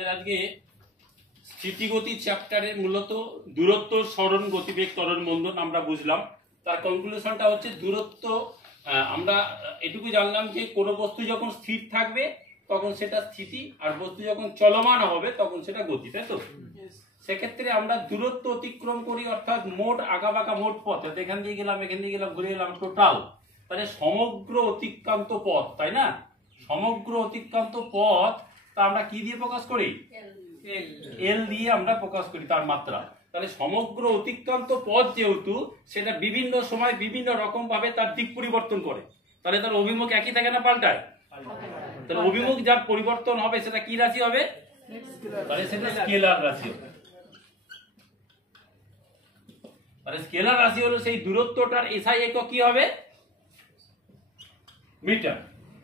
আমাদের আজকে স্থিতিগতি চ্যাপ্টারের মূলত দূরত্ব, সরণ, গতিবেগ, ত্বরণ, মন্দন আমরা বুঝলাম। তার কনক্লুশনটা হচ্ছে দূরত্ব। আমরা এটুকু জানলাম যে কোনো বস্তু যখন স্থির থাকবে তখন সেটা স্থিতি, আর বস্তু যখন চলমান হবে তখন সেটা গতি, তাই তো? সেক্ষেত্রে আমরা দূরত্ব অতিক্রম করি, অর্থাৎ মোট আঁকাবাঁকা মোট পথ, এখান দিয়ে গেলাম, এখান দিয়ে গেলাম, ঘুরে গেলাম, টোটাল তাহলে সমগ্র অতিক্রান্ত পথ, তাই না? সমগ্র অতিক্রান্ত পথ তা আমরা কি দিয়ে প্রকাশ করি? এল দিয়ে আমরা প্রকাশ করি, তার মাত্রা। তাহলে সমগ্র অতিক্রান্ত পথ যেহেতু সেটা বিভিন্ন সময় বিভিন্ন রকম ভাবে তার দিক পরিবর্তন করে, তাহলে তার অভিমুখ একই থাকে না, পাল্টায়? তাহলে অভিমুখ যার পরিবর্তন হবে সেটা কি রাশি হবে? তাহলে সেটা স্কেলার রাশি হবে। তাহলে স্কেলার রাশি হলো সেই দূরত্বটার এসআই একক কি হবে? মিটার।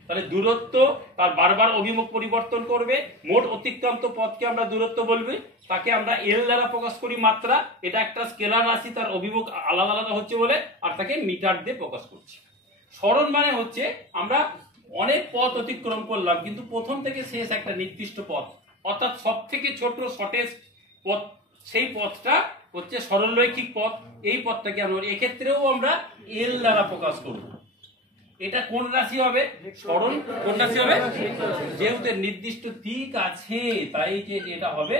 তাহলে দূরত্ব তার বারবার অভিমুখ পরিবর্তন করবে, মোট অতিক্রান্ত পথকে আমরা দূরত্ব বলবো, তাকে আমরা এল দ্বারা প্রকাশ করি মাত্রা। এটা একটা স্কেলার রাশি, তার অভিমুখ আলাদা আলাদা হচ্ছে বলে, আর তাকে মিটার দিয়ে প্রকাশ করছি। সরণ মানে হচ্ছে আমরা অনেক পথ অতিক্রম করলাম কিন্তু প্রথম থেকে শেষ একটা নির্দিষ্ট পথ, অর্থাৎ সব থেকে ছোট শর্টেস্ট পথ, সেই পথটা হচ্ছে সরলরৈখিক পথ। এই পথটাকে আমরা এক্ষেত্রেও আমরা এল দ্বারা প্রকাশ করব। এটা কোন রাশি হবে? সরণ। কোন রাশি হবে? যেহেতু নির্দিষ্ট দিক আছে তাই যে এটা হবে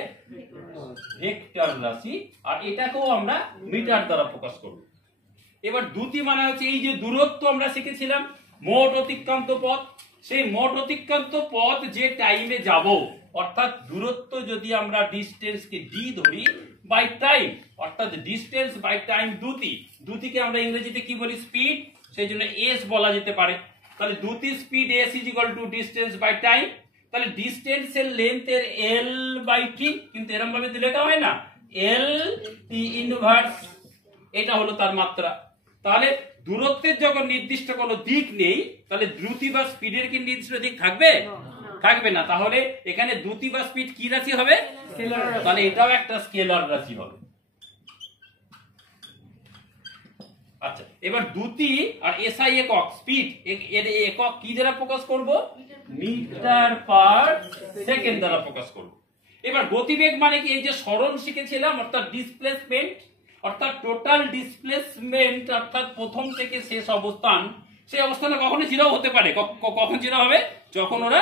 ভেক্টর রাশি, আর এটাকেও আমরা মিটার দ্বারা প্রকাশ করব। এবার দ্রুতি মানে হচ্ছে এই যে দূরত্ব আমরা শিখেছিলাম, মোট অতিক্রান্ত পথ, সেই মোট অতিক্রান্ত পথ যে টাইমে যাব, অর্থাৎ দূরত্ব যদি আমরা ডিস্টেন্সকে ডি ধরি বাই টাইম, অর্থাৎ ডিস্টেন্স বাই টাইম দ্রুতি। দ্রুতিকে আমরা ইংরেজিতে কি বলি? স্পিড, সেই জন্য এস বলা যেতে পারে। তাহলে দ্রুতি speed S is equal to distance by time. তাহলে ডিস্টেন্সের লেন্থের এল বাই টি, কিন্তু এরকম ভাবে লেখা হয় না, এল টি ইনভার্স, এটা হলো তার মাত্রা। তাহলে দূরত্বের যখন নির্দিষ্ট কোনো দিক নেই তাহলে দ্রুতি বা স্পিডের কি নির্দিষ্ট দিক থাকবে? থাকবে না। তাহলে এখানে দ্রুতি বা স্পিড কি রাশি হবে? তাহলে এটাও একটা স্কেলার রাশি হবে। আচ্ছা, এবার দ্রুতি আর এসআই একক স্পিড, এর একক কি দ্বারা প্রকাশ করব? মিটার পার সেকেন্ড দ্বারা প্রকাশ করব। এবার গতিবেগ মানে কি? এই যে সরণ শিখেছিলাম, অর্থাৎ ডিসপ্লেসমেন্ট, অর্থাৎ টোটাল ডিসপ্লেসমেন্ট, অর্থাৎ প্রথম থেকে শেষ অবস্থান, সেই অবস্থানে কখনো জিরো হতে পারে। কখন জিরো হবে? যখন ওরা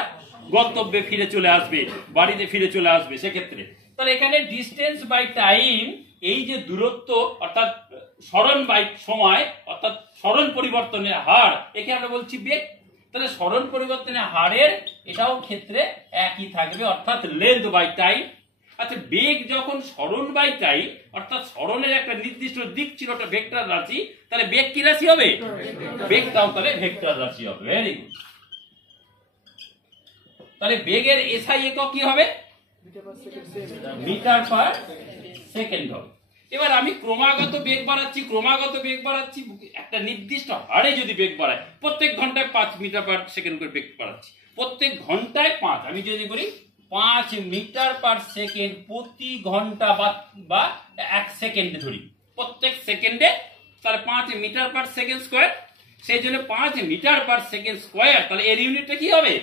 গন্তব্যে ফিরে চলে আসবে, বাড়িতে ফিরে চলে আসবে, সেক্ষেত্রে। তাহলে এখানে ডিস্টেন্স বাই টাইম, এই যে দূরত্ব অর্থাৎ সরণ বাই সময়, অর্থাৎ সরণ পরিবর্তনের হার, একে আমরা বলছি বেগ। তাহলে সরণ পরিবর্তনের হারের এটাও ক্ষেত্রে একই থাকবে, অর্থাৎ লেন্থ বাই টাইম। আচ্ছা, বেগ যখন সরণ বাই টাইম, অর্থাৎ সরণের একটা নির্দিষ্ট দিক ছিল, একটা ভেক্টর রাশি, তাহলে বেগ কি রাশি হবে? বেগটাও তাহলে ভেক্টর রাশি হবে। Very good. তাহলে বেগের এসআই একক কি হবে? মিটার পার সেকেন্ড হবে। এবার আমি ক্রমাগত বেগ বাড়াচ্ছি, একটা নির্দিষ্ট হারে যদি বেগ বাড়ায়, প্রত্যেক ঘন্টায় 5 মিটার পার সেকেন্ড করে বেগ বাড়াচ্ছি, প্রত্যেক ঘন্টায় 5, আমি যদি করি 5 মিটার পার সেকেন্ড প্রতি ঘন্টা বা 1 সেকেন্ডে ধরি, প্রত্যেক সেকেন্ডে, তাহলে 5 মিটার পার সেকেন্ড স্কোয়ার। সেই জন্য 5 মিটার পার সেকেন্ড স্কোয়ার, তাহলে এর ইউনিটটা কি হবে?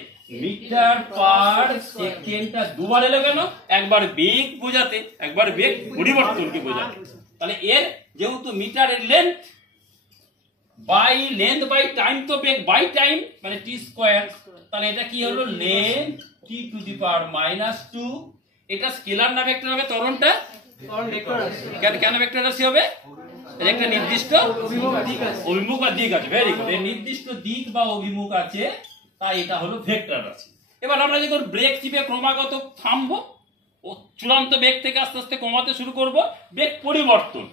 মিটার পার সেকেন্ডটা দুবার এলো কেন? একবার বেগ বোঝাতে, একবার বেগ পরিবর্তনকে বোঝাতে। তাহলে এর যেহেতু মিটারের লেন্থ বাই টাইম, তো বেগ বাই টাইম মানে টি স্কোয়ার, তাহলে এটা কি হলো? লেন্থ টি টু দি পাওয়ার -2। এটা স্কেলার না ভেক্টর হবে? ত্বরণটা কেন ভেক্টর রাশি হবে? এর একটা নির্দিষ্ট অভিমুখ বা দিক আছে। Very good. এর নির্দিষ্ট দিক বা অভিমুখ আছে, তাই এটা হলো ভেক্টর রাশি। এবার আমরা যখন ব্রেক চিপে ক্রমাগত থামবো, ও চূড়ান্ত বেগ থেকে আস্তে আস্তে কমাতে শুরু করব, বেগ পরিবর্তন